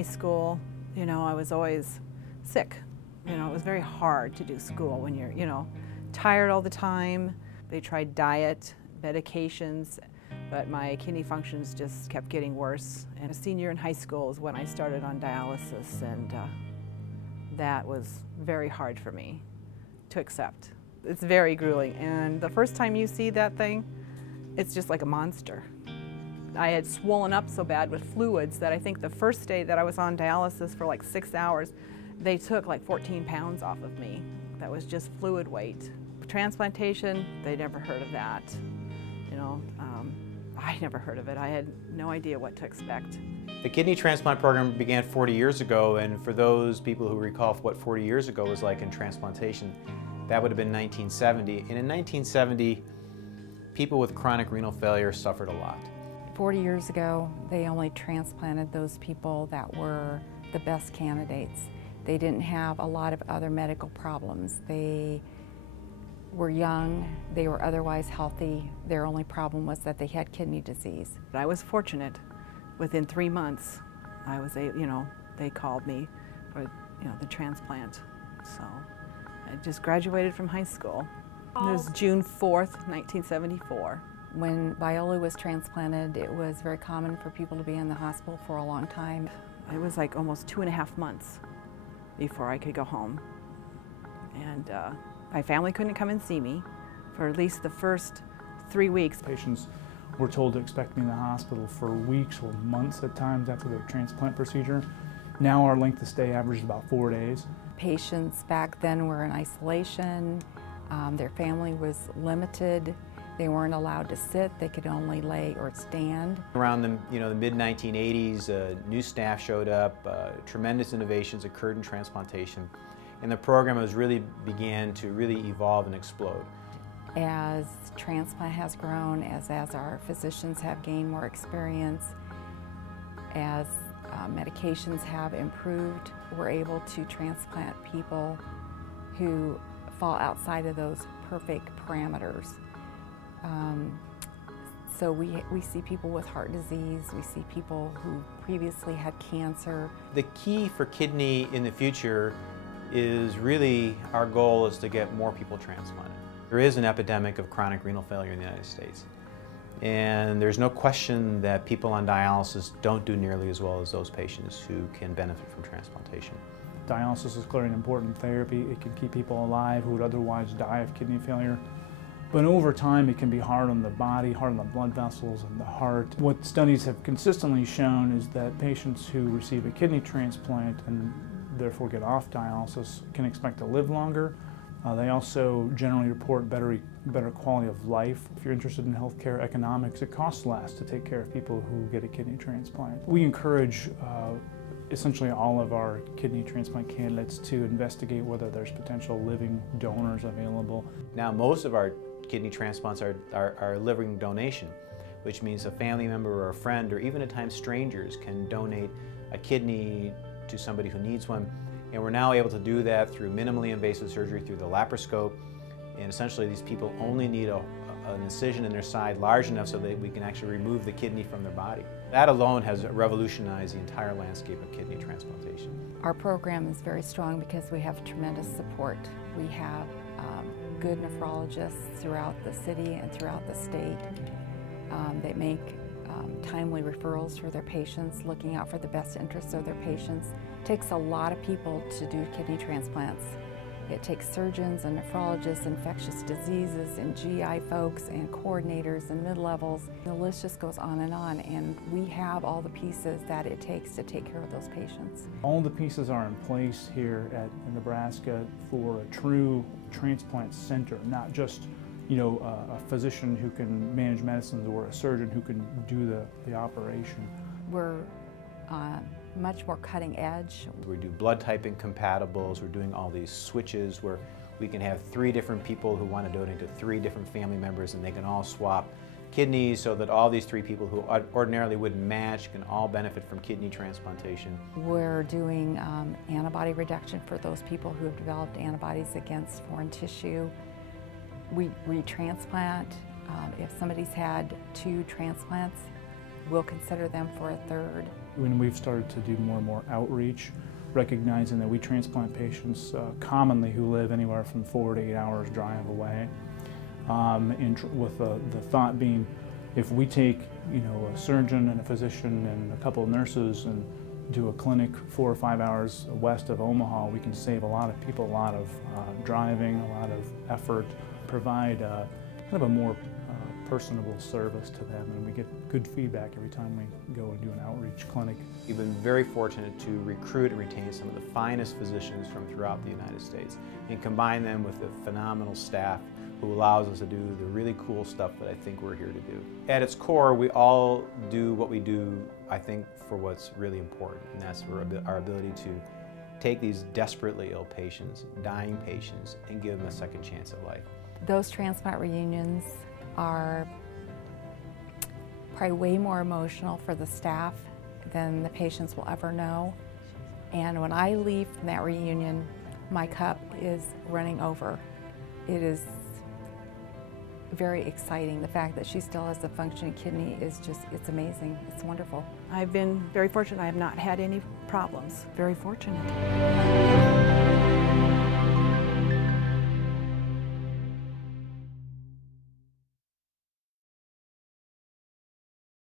high school, I was always sick. It was very hard to do school when you're, tired all the time. They tried diet, medications, but my kidney functions just kept getting worse. And a senior in high school is when I started on dialysis, and that was very hard for me to accept. It's very grueling, and the first time you see that thing, it's just like a monster. I had swollen up so bad with fluids that I think the first day that I was on dialysis for like 6 hours, they took like 14 pounds off of me. That was just fluid weight. Transplantation, they never heard of that. I never heard of it. I had no idea what to expect. The kidney transplant program began 40 years ago, and for those people who recall what 40 years ago was like in transplantation, that would have been 1970. And in 1970, people with chronic renal failure suffered a lot. 40 years ago, they only transplanted those people that were the best candidates. They didn't have a lot of other medical problems. They were young, they were otherwise healthy. Their only problem was that they had kidney disease. I was fortunate. Within 3 months, I was they called me for the transplant. So I just graduated from high school. It was June 4th, 1974. When Viola was transplanted, it was very common for people to be in the hospital for a long time. It was like almost 2.5 months before I could go home. And my family couldn't come and see me for at least the first 3 weeks. Patients were told to expect me in the hospital for weeks or months at times after their transplant procedure. Now our length of stay averages about 4 days. Patients back then were in isolation. Their family was limited. They weren't allowed to sit. They could only lay or stand. Around the mid-1980s, new staff showed up. Tremendous innovations occurred in transplantation, and the program began to really evolve and explode. As transplant has grown, as our physicians have gained more experience, as medications have improved, we're able to transplant people who fall outside of those perfect parameters. So we see people with heart disease, we see people who previously had cancer. The key for kidney in the future is really, our goal is to get more people transplanted. There is an epidemic of chronic renal failure in the United States. And there's no question that people on dialysis don't do nearly as well as those patients who can benefit from transplantation. Dialysis is clearly an important therapy. It can keep people alive who would otherwise die of kidney failure. But over time, it can be hard on the body, hard on the blood vessels and the heart. What studies have consistently shown is that patients who receive a kidney transplant and therefore get off dialysis can expect to live longer. They also generally report better quality of life. If you're interested in healthcare economics, it costs less to take care of people who get a kidney transplant. We encourage essentially all of our kidney transplant candidates to investigate whether there's potential living donors available. Now, most of our kidney transplants are living donation, which means a family member or a friend, or even at times strangers, can donate a kidney to somebody who needs one. And we're now able to do that through minimally invasive surgery, through the laparoscope. And essentially these people only need an incision in their side large enough so that we can actually remove the kidney from their body. That alone has revolutionized the entire landscape of kidney transplantation. Our program is very strong because we have tremendous support. We have good nephrologists throughout the city and throughout the state. They make timely referrals for their patients, looking out for the best interests of their patients. It takes a lot of people to do kidney transplants. It takes surgeons and nephrologists, infectious diseases, and GI folks, and coordinators, and mid-levels. The list just goes on, and we have all the pieces that it takes to take care of those patients. All the pieces are in place here at Nebraska for a true transplant center, not just a physician who can manage medicines or a surgeon who can do the operation. We're much more cutting edge. We do blood typing compatibles, we're doing all these switches where we can have 3 different people who want to donate to 3 different family members, and they can all swap kidneys so that all these 3 people who ordinarily wouldn't match can all benefit from kidney transplantation. We're doing antibody reduction for those people who have developed antibodies against foreign tissue. We retransplant. If somebody's had 2 transplants, we'll consider them for a 3rd. when we've started to do more and more outreach, recognizing that we transplant patients commonly who live anywhere from 4 to 8 hours drive away, with the thought being, if we take a surgeon and a physician and a couple of nurses and do a clinic 4 or 5 hours west of Omaha, we can save a lot of people a lot of driving, a lot of effort, provide kind of a more personable service to them, and we get good feedback every time we go and do an outreach clinic. We've been very fortunate to recruit and retain some of the finest physicians from throughout the United States and combine them with a phenomenal staff who allows us to do the really cool stuff that I think we're here to do. At its core, we all do what we do, I think, for what's really important, and that's for our ability to take these desperately ill patients, dying patients, and give them a second chance at life. Those transplant reunions are probably way more emotional for the staff than the patients will ever know. And when I leave from that reunion, my cup is running over. It is very exciting. The fact that she still has a functioning kidney is just, it's amazing. It's wonderful. I've been very fortunate. I have not had any problems. Very fortunate.